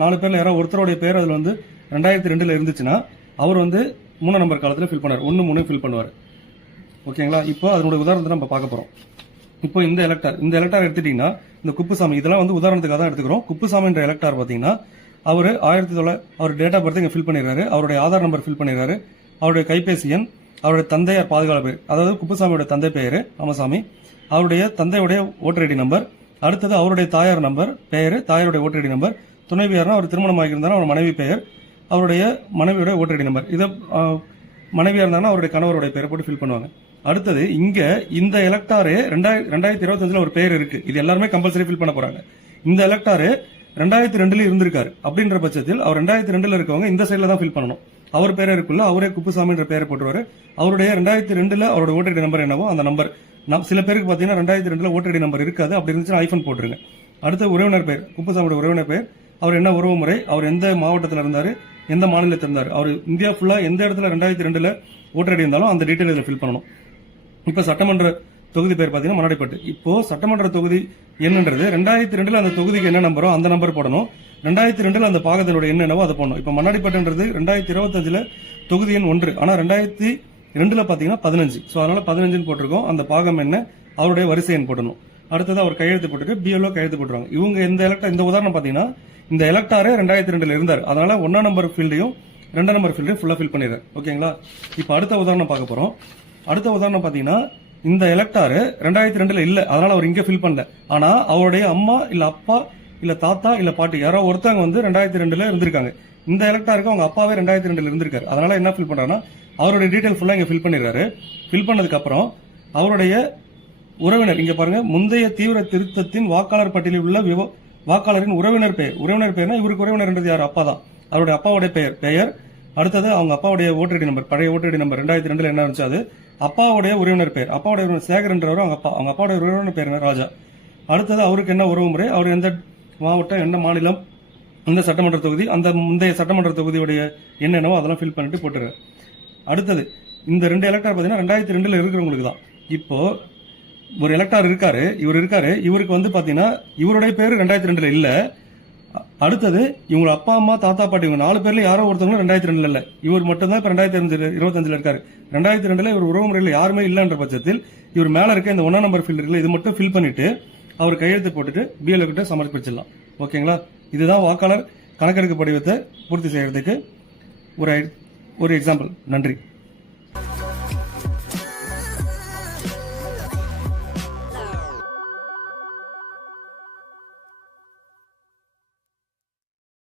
4 பேர்ல யாராவது ஒருத்தருடைய பேர் அதுல வந்து 2002 இருந்துச்சுன்னா அவர் வந்து 3 நம்பர் காலத்துல ஃபில் பண்ணார், 1 3 ஃபில் பண்ணுவார். ஓகேங்களா? இப்போ அதனுடைய உதாரணத்தை நம்ம பார்க்க போறோம். இப்போ இந்த எலக்டார் எடுத்துட்டீங்கன்னா இந்த குப்புசாமி, இதெல்லாம் வந்து உதாரணத்துக்காக தான் எடுத்துக்கிறோம். குப்புசாமின்ற எலக்டார் பாத்தீங்கன்னா அவர் அவர் டேட் ஆஃப் பர்த் இங்க ஃபில் பண்ணிடுறாரு, அவருடைய ஆதார் நம்பர் ஃபில் பண்ணிடுறாரு, அவருடைய கைபேசி எண், அவருடைய தந்தையார் பாதுகாப்பு பேர், அதாவது குப்புசாமியோட தந்தை பெயரு ராமசாமி, அவருடைய தந்தையுடைய ஓட்டர் ஐடி நம்பர், அடுத்தது அவருடைய தாயார் நம்பர் பெயரு, தாயாருடைய ஓட்டர் ஐடி நம்பர், துணைவியார்னா அவர் திருமணம் ஆகியிருந்தாலும் அவர் மனைவி பெயர், அவருடைய மனைவியோட ஓட்டர் ஐடி நம்பர், இதை மனைவியா இருந்தாங்கன்னா அவருடைய கணவருடைய பெயரை போட்டு ஃபில் பண்ணுவாங்க. அடுத்தது இங்க இந்த எலக்டாரு 2025 ஒரு பெயர் இருக்கு, இது எல்லாருமே கம்பல்சரி ஃபில் பண்ண போறாங்க. இந்த எலக்டாரு 2002 இருந்திருக்காரு அப்படின்ற பட்சத்தில் அவர் 2002 இருக்கவங்க இந்த சைட்ல தான் ஃபில் பண்ணணும். அவர் பேரே இருக்குல்ல, அவரே குப்புசாமின்ற பெயரை போட்டுருவாரு. அவருடைய 2002 அவரோட ஓட்டர் ஐடி நம்பர் என்னவோ அந்த நம்பர், சில பேருக்கு பாத்தீங்கன்னா 2002 ஓட்டர் ஐடி நம்பர் இருக்காது, அப்படி இருந்துச்சுன்னா ஐஃபோன் போட்டுருங்க. அடுத்த உறவினர் பெயர், குப்புசாமியோட உறவினர் பெயர், அவர் என்ன உறவு முறை, அவர் எந்த மாவட்டத்தில் இருந்தாரு, எந்த மாநிலத்தில் இருந்தாரு, அவர் இந்தியா ஃபுல்லா எந்த இடத்துல 2002 ஓட்டர் ஐடி இருந்தாலும் அந்த டீட்டெயில் இதில் ஃபில் பண்ணணும். இப்ப சட்டமன்ற தொகுதி பேர் பாத்தீங்கன்னா மண்ணாடிப்பட்டு. இப்போ சட்டமன்ற தொகுதி என்னன்றது 2002 அந்த தொகுதிக்கு என்ன நம்பரோ அந்த நம்பர் போடணும். 2002 அந்த பாகத்தினுடைய எண் என்னவோ அதை போடணும். இப்ப மண்ணாடிப்பட்டுன்றது 2025 தொகுதி எண் 1, ஆனா 2002 பாத்தீங்கன்னா 15. சோ அதனால 15 போட்டிருக்கோம். அந்த பாகம் என்ன, அவருடைய வரிசை எண் போடணும். அடுத்தது அவர் கையெழுத்து போட்டுட்டு பிஎல்ஓ கையெழுத்து போட்டுருவாங்க. இவங்க இந்த உதாரணம் பாத்தீங்கன்னா இந்த எலக்டாரே 2002 இருந்தார், அதனால 1 நம்பர் ஃபீல்டையும் 2 நம்பர் ஃபீல்டையும் ஃபுல்லா ஃபில் பண்ணிடுறாரு. ஓகேங்களா? இப்ப அடுத்த உதாரணம் பார்க்க போறோம். அடுத்த உதாரணம் பாத்தீங்கன்னா இந்த எலக்டாரு 2002 இல்ல, அதனால அவர் இங்க ஃபில் பண்ணல. ஆனா அவருடைய அம்மா இல்ல அப்பா இல்ல தாத்தா இல்ல பாட்டி யாரோ ஒருத்தவங்க வந்து 2002 இருந்திருக்காங்க. இந்த எலக்டாருக்கு அவங்க அப்பாவே 2002 இருந்திருக்காரு, அதனால என்ன ஃபில் பண்றாருன்னா அவருடைய டீடைல் ஃபுல்லா இங்க ஃபில் பண்ணிடுறாரு. ஃபில் பண்ணதுக்கு அப்புறம் அவருடைய உறவினர், இங்க பாருங்க, முந்தைய தீவிர திருத்தத்தின் வாக்காளர் பட்டியலில் உள்ள வாக்காளரின் உறவினர் பெயர்னா இவருக்கு உறவினர்ன்றது யார், அப்பா தான். அவருடைய அப்பாவுடைய பெயர், அடுத்தது அவங்க அப்பாவுடைய ஓட்டர் ஐடி நம்பர், பழைய ஓட்டர் ஐடி நம்பர் 2002 என்ன இருந்துச்சு அது, அப்பாவுடைய உறவினர் பெயர், அப்பாவுடைய உறவினர் சேகர்ன்றவர் அவங்க அப்பாவுடைய உறவினர் பெயர் ராஜா. அடுத்தது அவருக்கு என்ன உறவு முறை, அவர் எந்த மாவட்டம், என்ன மாநிலம், இந்த சட்டமன்ற தொகுதி, அந்த முந்தைய சட்டமன்ற தொகுதியுடைய என்னென்னவோ அதெல்லாம் ஃபில் பண்ணிட்டு போட்டுறாரு. அடுத்தது இந்த 2 எலக்டார் பாத்தீங்கன்னா 2002 இருக்கிறவங்களுக்கு தான். இப்போ ஒரு எலக்டார் இருக்காரு, இவருக்கு வந்து பாத்தீங்கன்னா இவருடைய பேரு 2002 இல்ல. அடுத்தது இவங்க அப்பா அம்மா தாத்தா பாட்டி இவங்க 4 பேர்ல யாரோ ஒருத்தவங்க 2002 இல்ல, இவர் மட்டும் தான் இப்ப 2025 இருக்காரு. 2002 இவர் உறவு முறையில் யாருமே இல்லன்ற பட்சத்தில் இவர் மேல இருக்க இந்த 1 நம்பர் ஃபீல்ட் இருக்குல்ல, இது மட்டும் ஃபில் பண்ணிட்டு அவர் கையெழுத்து போட்டுட்டு பிஎல்ஓ கிட்ட சமர்ப்பிச்சிடலாம். ஓகேங்களா? இதுதான் வாக்காளர் கணக்கெடுப்பு படிவத்தை பூர்த்தி செய்யறதுக்கு ஒரு எக்ஸாம்பிள். நன்றி.